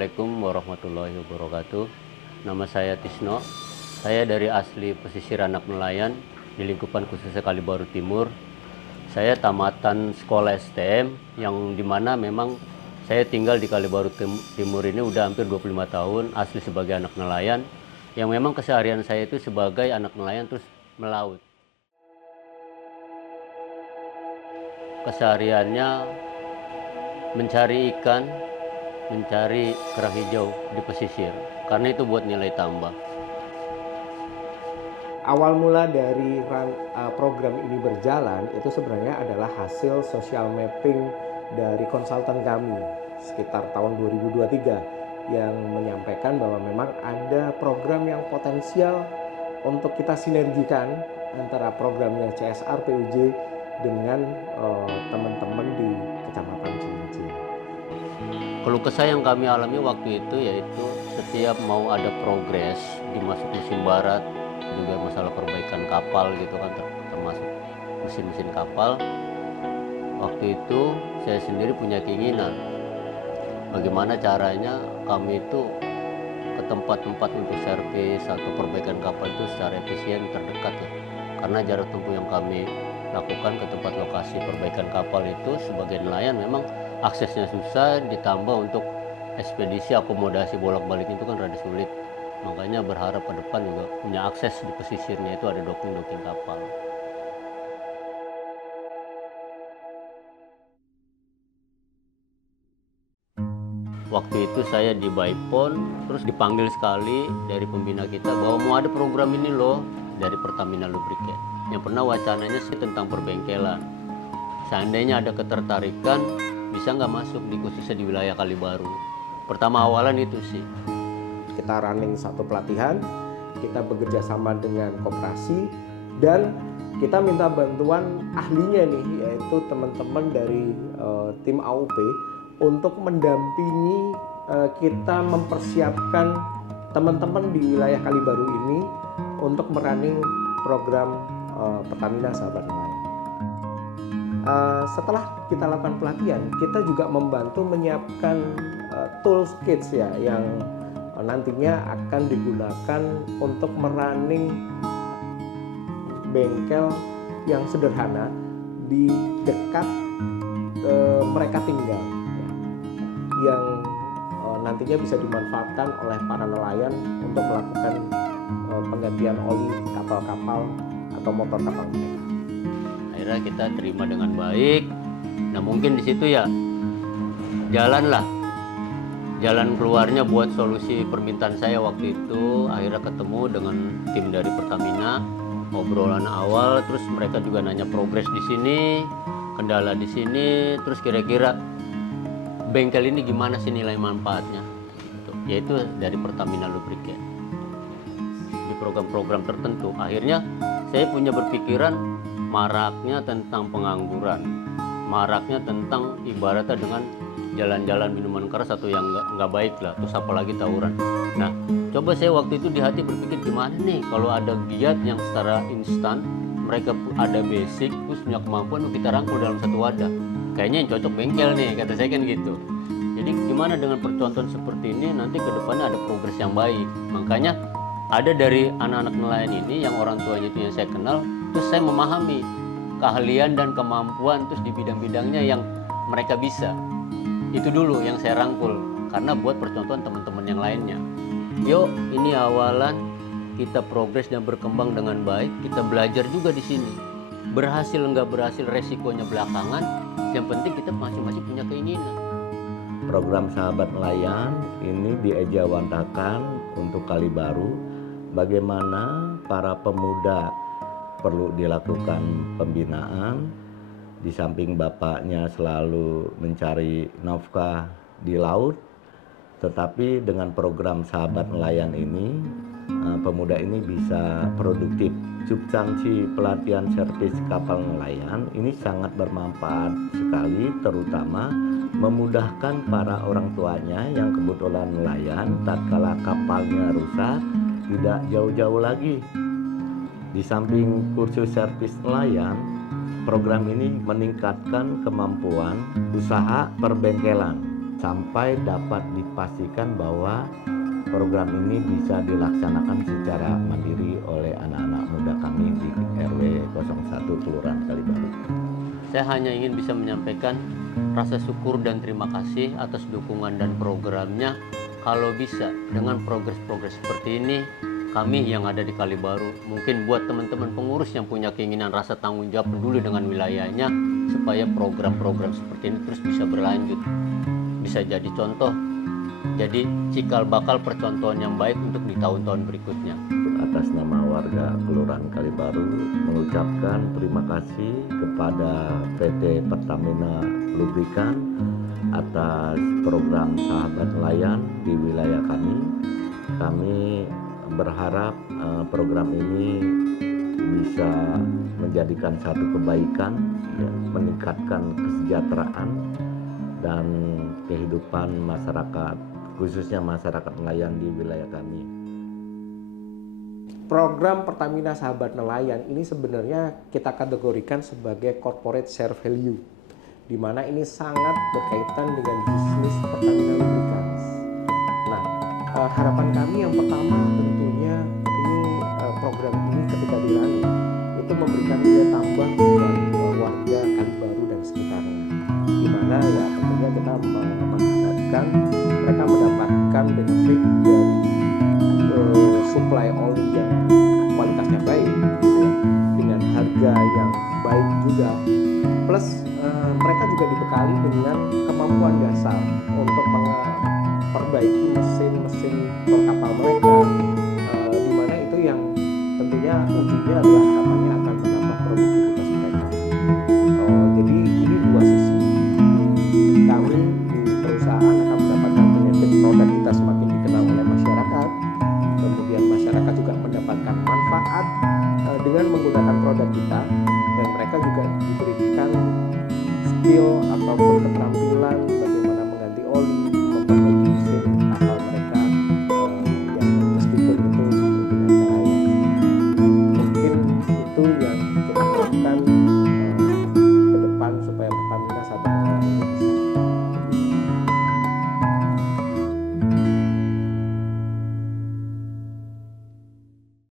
Assalamualaikum warahmatullahi wabarakatuh. Nama saya Tisno. Saya dari asli pesisir anak nelayan di lingkupan khususnya Kalibaru Timur. Saya tamatan sekolah STM yang dimana memang saya tinggal di Kalibaru Timur ini udah hampir 25 tahun, asli sebagai anak nelayan. Yang memang keseharian saya itu sebagai anak nelayan terus melaut. Kesehariannya mencari ikan, mencari kerang hijau di pesisir, karena itu buat nilai tambah. Awal mula dari program ini berjalan itu sebenarnya adalah hasil social mapping dari konsultan kami sekitar tahun 2023 yang menyampaikan bahwa memang ada program yang potensial untuk kita sinergikan antara programnya CSR PUJ dengan teman-teman di Kecamatan Cilincing. Keluh kesah yang kami alami waktu itu yaitu setiap mau ada progres di masuk musim barat, juga masalah perbaikan kapal gitu kan, termasuk mesin-mesin kapal. Waktu itu saya sendiri punya keinginan bagaimana caranya kami itu ke tempat-tempat untuk servis atau perbaikan kapal itu secara efisien terdekat ya. Karena jarak tempuh yang kami lakukan ke tempat lokasi perbaikan kapal itu sebagai nelayan memang aksesnya susah, ditambah untuk ekspedisi akomodasi bolak-balik itu kan rada sulit. Makanya berharap ke depan juga punya akses di pesisirnya itu ada docking kapal. Waktu itu saya di Baipon, terus dipanggil sekali dari pembina kita bahwa mau ada program ini loh dari Pertamina Lubricant. Yang pernah wacananya sih tentang perbengkelan. Seandainya ada ketertarikan, bisa nggak masuk di khususnya di wilayah Kalibaru. Pertama awalan itu sih. Kita running satu pelatihan, kita bekerja sama dengan koperasi, dan kita minta bantuan ahlinya nih, yaitu teman-teman dari tim AUP untuk mendampingi kita mempersiapkan teman-teman di wilayah Kalibaru ini untuk merunning program Pertamina Sahabat Nelayan. Setelah kita lakukan pelatihan, kita juga membantu menyiapkan tools kits ya yang nantinya akan digunakan untuk merunning bengkel yang sederhana di dekat mereka tinggal ya, yang nantinya bisa dimanfaatkan oleh para nelayan untuk melakukan penggantian oli kapal-kapal atau motor kapal mereka. Akhirnya kita terima dengan baik. Nah mungkin di situ ya jalan keluarnya buat solusi permintaan saya waktu itu. Akhirnya ketemu dengan tim dari Pertamina, obrolan awal, terus mereka juga nanya progres di sini, kendala di sini, terus kira-kira bengkel ini gimana sih nilai manfaatnya, gitu. Yaitu dari Pertamina Lubricant di program-program tertentu. Akhirnya saya punya berpikiran maraknya tentang pengangguran, maraknya tentang ibaratnya dengan jalan-jalan minuman keras atau yang nggak baik lah, terus apalagi tawuran. Nah, coba saya waktu itu di hati berpikir gimana nih kalau ada giat yang secara instan, mereka ada basic, terus punya kemampuan kita rangkul dalam satu wadah. Kayaknya yang cocok bengkel nih, kata saya kan gitu. Jadi gimana dengan percontohan seperti ini nanti ke depannya ada progres yang baik. Makanya ada dari anak-anak nelayan ini yang orang tuanya itu yang saya kenal, terus saya memahami keahlian dan kemampuan terus di bidang-bidangnya yang mereka bisa. Itu dulu yang saya rangkul karena buat percontohan teman-teman yang lainnya. Yuk, ini awalan kita progres dan berkembang dengan baik, kita belajar juga di sini. Berhasil nggak berhasil resikonya belakangan, yang penting kita masing-masing punya keinginan. Program Sahabat Nelayan ini diejawantakan untuk Kalibaru, bagaimana para pemuda perlu dilakukan pembinaan. Di samping bapaknya selalu mencari nafkah di laut, tetapi dengan program Sahabat Nelayan ini, pemuda ini bisa produktif. Substansi pelatihan servis kapal nelayan ini sangat bermanfaat sekali, terutama memudahkan para orang tuanya yang kebetulan nelayan tatkala kapalnya rusak tidak jauh-jauh lagi. Di samping kursus servis nelayan, program ini meningkatkan kemampuan usaha perbengkelan. sampai dapat dipastikan bahwa program ini bisa dilaksanakan secara mandiri oleh anak-anak muda kami di RW 01 Kelurahan Kalibaru. Saya hanya ingin bisa menyampaikan rasa syukur dan terima kasih atas dukungan dan programnya. Kalau bisa dengan progres-progres seperti ini, kami yang ada di Kalibaru, mungkin buat teman-teman pengurus yang punya keinginan rasa tanggung jawab peduli dengan wilayahnya, supaya program-program seperti ini terus bisa berlanjut, bisa jadi contoh, jadi cikal bakal percontohan yang baik untuk di tahun-tahun berikutnya. Atas nama warga Kelurahan Kalibaru mengucapkan terima kasih kepada PT Pertamina Lubrikan atas program Sahabat Nelayan di wilayah kami. Kami berharap program ini bisa menjadikan satu kebaikan, ya, meningkatkan kesejahteraan dan kehidupan masyarakat, khususnya masyarakat nelayan di wilayah kami. Program Pertamina Sahabat Nelayan ini sebenarnya kita kategorikan sebagai corporate share value, di mana ini sangat berkaitan dengan bisnis Pertamina Lubricants. Nah, harapan kami yang pertama tentunya ini program ini ketika dirunning itu memberikan nilai tambah buat warga Kalibaru dan sekitarnya, di mana ya tentunya kita mengharapkan mereka mendapatkan benefit dari supply oli yang kualitasnya baik, gitu ya, dengan harga yang baik juga, plus mereka juga dibekali dengan kemampuan dasar untuk memperbaiki mesin-mesin kapal mereka, di mana itu yang tentunya ujungnya adalah harapannya akan menambah produktivitas mereka. Jadi ini dua sisi, kami di perusahaan akan mendapatkan benefit produk kita semakin dikenal oleh masyarakat, kemudian masyarakat juga mendapatkan manfaat dengan menggunakan produk kita, dan mereka juga diberikan skill ataupun keterampilan